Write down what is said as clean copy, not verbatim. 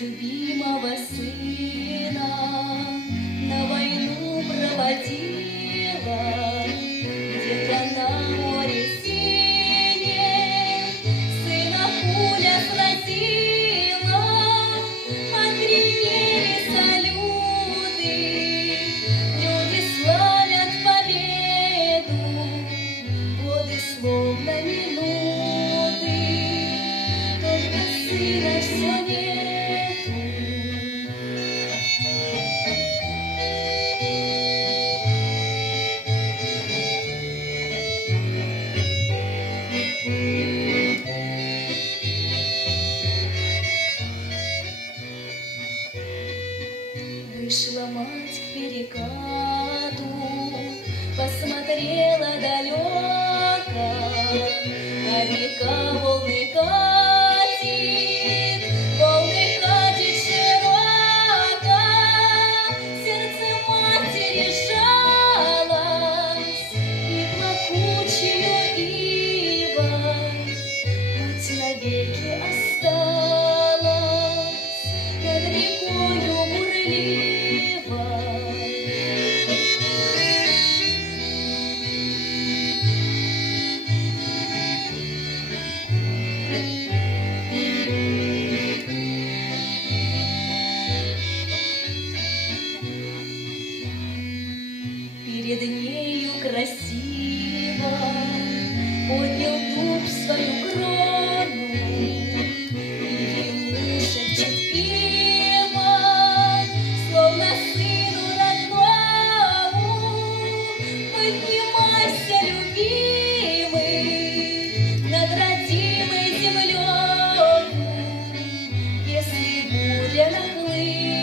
любимого сына на войну проводила, где-то на море синем сына пуля сразила. Отгремели салюты, люди славят победу, годы словно минуты, только сына все нету. Вышла мать к перекату, посмотрела далеко, а река волны катит широко. Сердце матери сжалось, и плакучею ивой мать навеки осталась над рекою бурливой. Перед нею красиво поднял дуб свою крону, и ему шепчет Има, словно сыну родному: поднимайся, любимый, над родимой землею, если буря нахлынет,